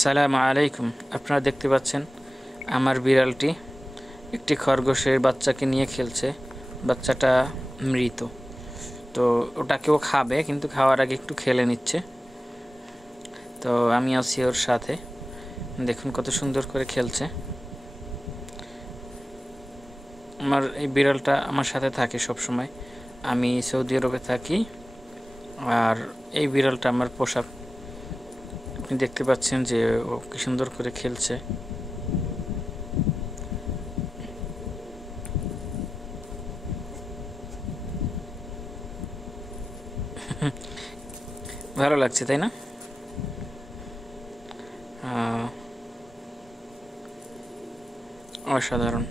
সালামু আলাইকুম। আপনারা দেখতে পাচ্ছেন আমার বিড়ালটি একটি খরগোশের বাচ্চাকে নিয়ে খেলছে। বাচ্চাটা মৃত, তো ওটাকেও খাবে, কিন্তু খাওয়ার আগে একটু খেলে নিচ্ছে। তো আমি আছি ওর সাথে, দেখুন কত সুন্দর করে খেলছে। আমার এই বিড়ালটা আমার সাথে থাকে সব সময়। আমি সৌদি আরবে থাকি, আর এই বিড়ালটা আমার পোষা। আপনি দেখতে পাচ্ছেন যে ও কি সুন্দর করে খেলছে। ভালো লাগছে তাই না? অসাধারণ।